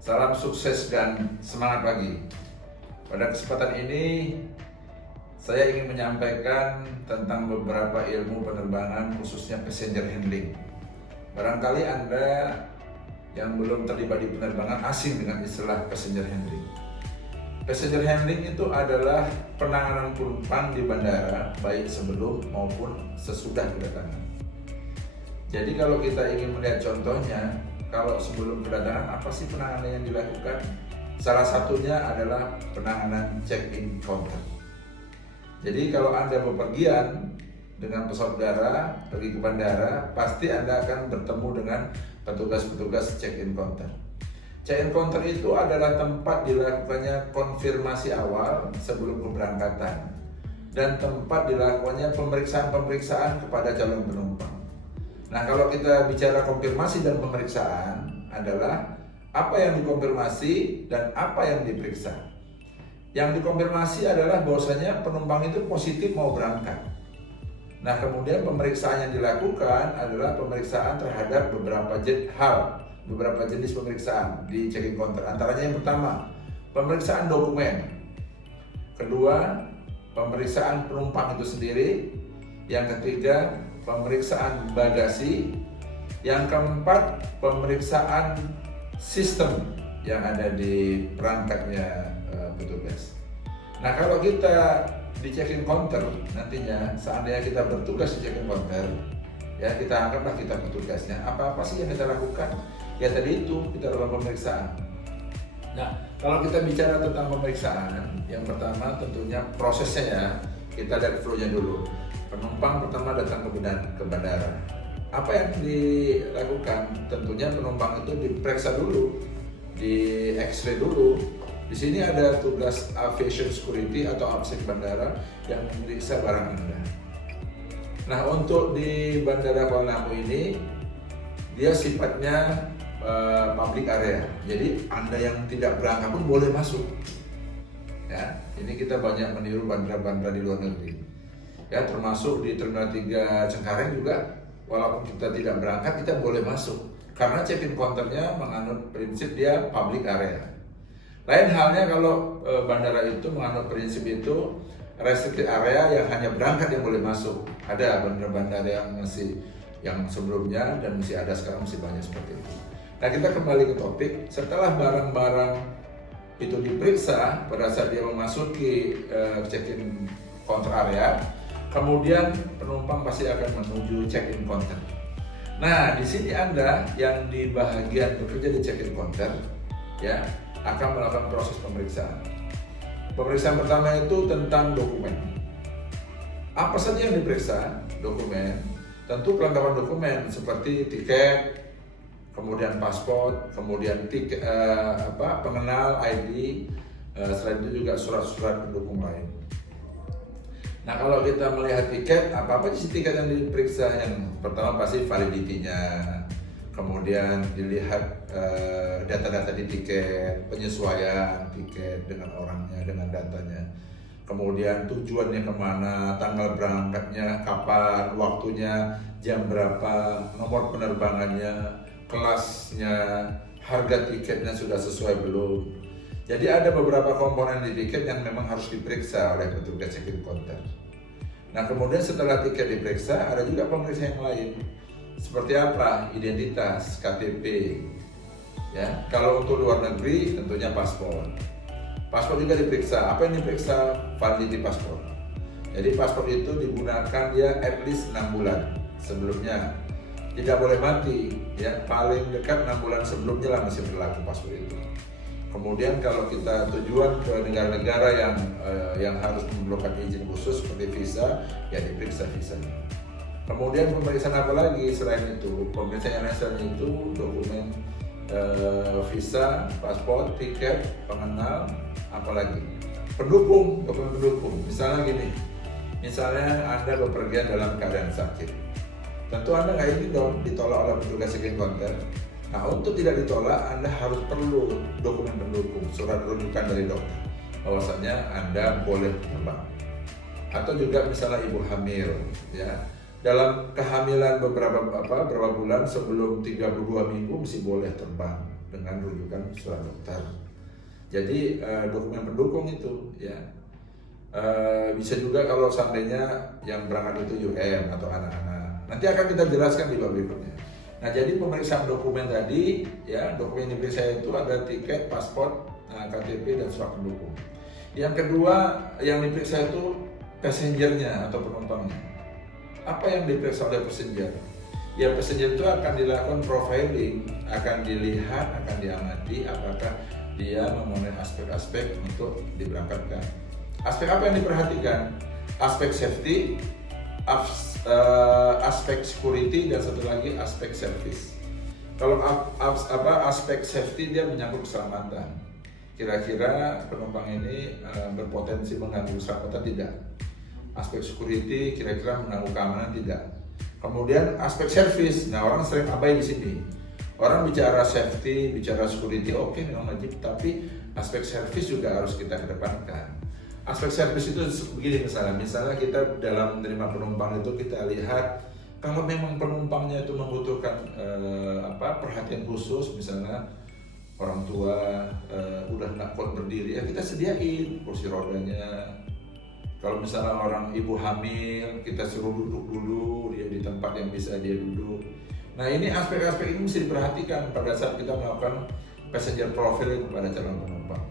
Salam sukses dan semangat pagi. Pada kesempatan ini saya ingin menyampaikan tentang beberapa ilmu penerbangan khususnya passenger handling. Barangkali Anda yang belum terlibat di penerbangan asing dengan istilah passenger handling. Passenger handling itu adalah penanganan penumpang di bandara baik sebelum maupun sesudah kedatangan. Jadi kalau kita ingin melihat contohnya, kalau sebelum kedatangan apa sih penanganan yang dilakukan? Salah satunya adalah penanganan check-in counter. Jadi kalau Anda bepergian dengan pesawat udara pergi ke bandara, pasti Anda akan bertemu dengan petugas-petugas check-in counter. Check-in counter itu adalah tempat dilakukannya konfirmasi awal sebelum keberangkatan dan tempat dilakukannya pemeriksaan-pemeriksaan kepada calon penumpang. Nah, kalau kita bicara konfirmasi dan pemeriksaan adalah apa yang dikonfirmasi dan apa yang diperiksa. Yang dikonfirmasi adalah bahwasanya penumpang itu positif mau berangkat. Nah, kemudian pemeriksaan yang dilakukan adalah pemeriksaan terhadap beberapa jenis pemeriksaan di check-in counter. Antaranya yang pertama, pemeriksaan dokumen. Kedua, pemeriksaan penumpang itu sendiri. Yang ketiga, pemeriksaan bagasi. Yang keempat, pemeriksaan sistem yang ada di perangkatnya petugas. Nah, kalau kita di check-in counter nantinya, seandainya kita bertugas di check-in counter, ya kita anggaplah kita petugasnya. Apa sih yang kita lakukan? Ya tadi itu kita lakukan pemeriksaan. Nah, kalau kita bicara tentang pemeriksaan, yang pertama tentunya prosesnya ya, kita lihat flow-nya dulu. Penumpang pertama datang ke bandara. Apa yang dilakukan? Tentunya penumpang itu diperiksa dulu, di X-ray dulu. Di sini ada tugas aviation security atau APSEC bandara yang memeriksa barang Anda. Nah, untuk di Bandara Kuala Namu ini, dia sifatnya public area. Jadi Anda yang tidak berangkat pun boleh masuk. Ya, ini kita banyak meniru bandara-bandara di luar negeri. Ya, termasuk di Terminal 3 Cengkareng juga, walaupun kita tidak berangkat, kita boleh masuk. Karena check-in counternya menganut prinsip dia public area. Lain halnya kalau bandara itu menganut prinsip itu restricted area yang hanya berangkat yang boleh masuk. Ada bandara-bandara yang sebelumnya dan masih ada sekarang, masih banyak seperti itu. Nah, kita kembali ke topik. Setelah barang-barang itu diperiksa pada saat dia memasuki check-in counter area, kemudian penumpang pasti akan menuju check-in counter. Nah, di sini Anda yang di bagian bekerja di check-in counter ya akan melakukan proses pemeriksaan. Pemeriksaan pertama itu tentang dokumen. Apa saja yang diperiksa? Dokumen. Tentu kelengkapan dokumen seperti tiket, kemudian paspor, kemudian tiket pengenal ID, selain itu juga surat-surat pendukung lain. Nah, kalau kita melihat tiket, apa sih tiket yang diperiksa? Yang pertama pasti validity-nya, kemudian dilihat data-data di tiket, penyesuaian tiket dengan orangnya, dengan datanya, kemudian tujuannya kemana, tanggal berangkatnya, kapan, waktunya, jam berapa, nomor penerbangannya, kelasnya, harga tiketnya sudah sesuai belum. Jadi ada beberapa komponen di tiket yang memang harus diperiksa oleh petugas check-in counter. Nah, kemudian setelah tiket diperiksa, ada juga pemeriksaan yang lain. Seperti apa? Identitas, KTP. Ya, kalau untuk luar negeri tentunya paspor. Paspor juga diperiksa. Apa yang diperiksa? Validity paspor. Jadi paspor itu digunakan dia at least 6 bulan sebelumnya. Tidak boleh mati, ya. Paling dekat 6 bulan sebelumnya lah masih berlaku paspor itu. Kemudian kalau kita tujuan ke negara-negara yang harus memerlukan izin khusus seperti visa, ya diperiksa visanya. Kemudian pemeriksaan apa lagi selain itu? Pemeriksaan yang lain selain itu dokumen visa, paspor, tiket, pengenal, apalagi pendukung, dokumen pendukung. Misalnya gini, misalnya Anda bepergian dalam keadaan sakit, tentu Anda nggak ingin dong ditolak oleh petugas check-in counter. Nah, untuk tidak ditolak, Anda harus perlu dokumen pendukung, surat rujukan dari dokter bahwasanya Anda boleh terbang. Atau juga misalnya ibu hamil, ya, dalam kehamilan beberapa bulan sebelum 32 minggu mesti boleh terbang. dengan rujukan surat dokter. Jadi dokumen pendukung itu ya. Bisa juga kalau seandainya yang berangkat itu UM atau anak-anak. Nanti akan kita jelaskan di bab berikutnya. Nah, jadi pemeriksaan dokumen tadi ya, dokumen yang diperiksa itu ada tiket, paspor, KTP dan surat pendukung. Yang kedua yang diperiksa itu passengernya atau penumpangnya. Apa yang diperiksa oleh passenger? Ya, passenger itu akan dilakukan profiling, akan dilihat, akan diamati apakah dia memenuhi aspek-aspek untuk diberangkatkan. Aspek apa yang diperhatikan? Aspek safety, aspek security, dan satu lagi aspek service. Kalau aspek safety dia menyangkut keselamatan. Kira-kira penumpang ini berpotensi mengganggu keselamatan tidak? Aspek security kira-kira mengganggu keamanan tidak? Kemudian aspek service, nah orang sering abai di sini. Orang bicara safety, bicara security, oke, memang wajib, tapi aspek service juga harus kita kedepankan. Aspek service itu begini misalnya kita dalam menerima penumpang itu kita lihat kalau memang penumpangnya itu membutuhkan perhatian khusus, misalnya orang tua udah nggak kuat berdiri, ya kita sediain kursi rodanya. Kalau misalnya orang ibu hamil, kita suruh duduk dulu dia di tempat yang bisa dia duduk. Nah, ini aspek-aspek ini mesti diperhatikan pada saat kita melakukan passenger profiling kepada calon penumpang.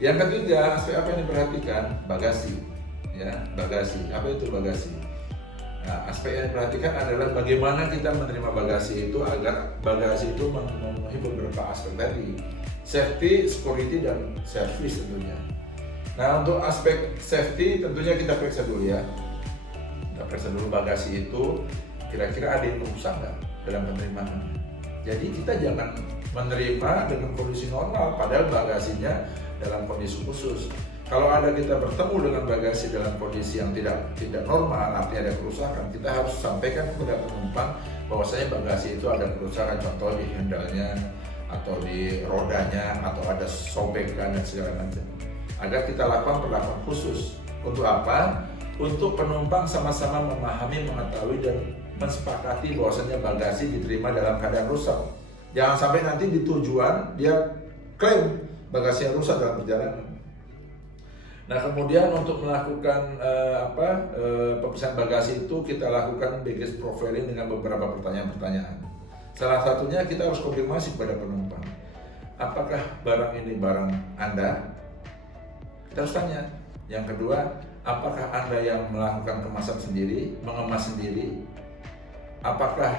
Yang ketiga, aspek apa yang diperhatikan? Bagasi. Ya, bagasi. Apa itu bagasi? Nah, aspek yang diperhatikan adalah bagaimana kita menerima bagasi itu agar bagasi itu memenuhi beberapa aspek tadi. Safety, security, dan service tentunya. Nah, untuk aspek safety tentunya kita periksa dulu ya. Kita periksa dulu bagasi itu kira-kira ada yang rusak nggak dalam penerimaan. Jadi kita jangan menerima dengan kondisi normal, padahal bagasinya dalam kondisi khusus. Kalau ada kita bertemu dengan bagasi dalam kondisi yang tidak normal, artinya ada kerusakan, kita harus sampaikan kepada penumpang bahwasanya bagasi itu ada kerusakan, contoh di handle-nya atau di rodanya atau ada sobekan dan segala macam. Agar kita lakukan perlakuan khusus. Untuk apa? Untuk penumpang sama-sama memahami, mengetahui dan mensepakati bahwasanya bagasi diterima dalam keadaan rusak. Jangan sampai nanti di tujuan dia klaim bagasi yang rusak dalam perjalanan. Nah, kemudian untuk melakukan pemeriksaan bagasi itu kita lakukan baggage profiling dengan beberapa pertanyaan-pertanyaan. Salah satunya kita harus konfirmasi kepada penumpang, apakah barang ini barang Anda? Kita harus tanya. Yang kedua, apakah Anda yang melakukan kemasan sendiri, mengemas sendiri? Apakah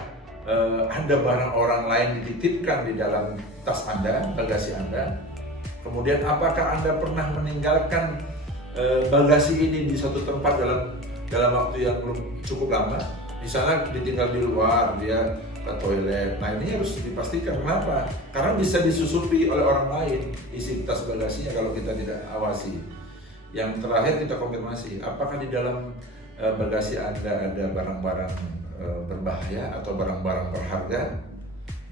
ada barang orang lain dititipkan di dalam tas Anda, bagasi Anda? Kemudian apakah Anda pernah meninggalkan bagasi ini di suatu tempat dalam waktu yang cukup lama? Misalnya ditinggal di luar, dia ke toilet. Nah, ini harus dipastikan. Kenapa? Karena bisa disusupi oleh orang lain isi tas bagasinya kalau kita tidak awasi. Yang terakhir kita konfirmasi, apakah di dalam bagasi Anda ada barang-barang berbahaya atau barang-barang berharga?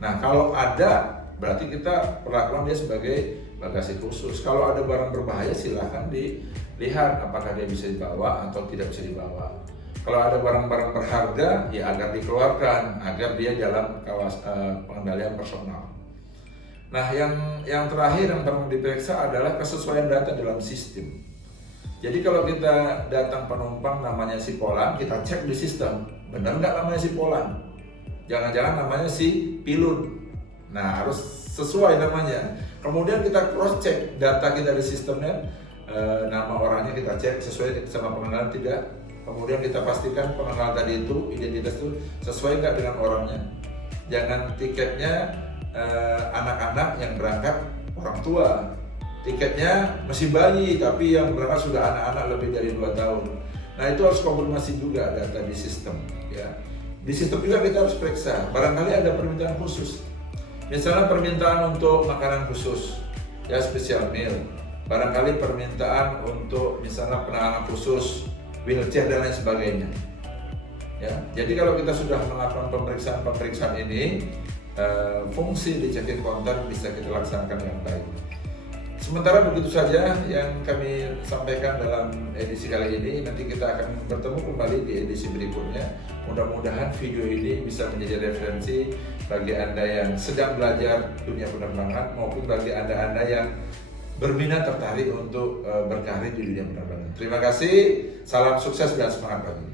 Nah, kalau ada, berarti kita perlakukan dia sebagai bagasi khusus. Kalau ada barang berbahaya, silahkan dilihat apakah dia bisa dibawa atau tidak bisa dibawa. Kalau ada barang-barang berharga, ya agar dikeluarkan, agar dia dalam pengendalian personal. Nah, yang terakhir yang perlu diperiksa adalah kesesuaian data dalam sistem. Jadi kalau kita datang penumpang namanya si Polan, kita cek di sistem, benar nggak namanya si Polan? Jangan-jangan namanya si Pilun. Nah, harus sesuai namanya. Kemudian kita cross check data kita di sistemnya, nama orangnya kita cek sesuai sama pengenalan tidak. Kemudian kita pastikan pengenalan tadi itu, identitas itu sesuai nggak dengan orangnya. Jangan tiketnya anak-anak yang berangkat orang tua. Tiketnya masih bayi, tapi yang berangkat sudah anak-anak lebih dari 2 tahun. Nah, itu harus konfirmasi juga data di sistem. Ya. Di sistem juga kita harus periksa, barangkali ada permintaan khusus. Misalnya permintaan untuk makanan khusus, ya special meal. Barangkali permintaan untuk misalnya penanganan khusus, wheelchair dan lain sebagainya. Ya, jadi kalau kita sudah melakukan pemeriksaan ini, fungsi di check-in counter bisa kita laksanakan dengan baik. Sementara begitu saja yang kami sampaikan dalam edisi kali ini. Nanti kita akan bertemu kembali di edisi berikutnya. Mudah-mudahan video ini bisa menjadi referensi bagi Anda yang sedang belajar dunia penerbangan maupun bagi Anda yang berminat tertarik untuk berkarir di dunia penerbangan. Terima kasih, salam sukses dan semangat pagi.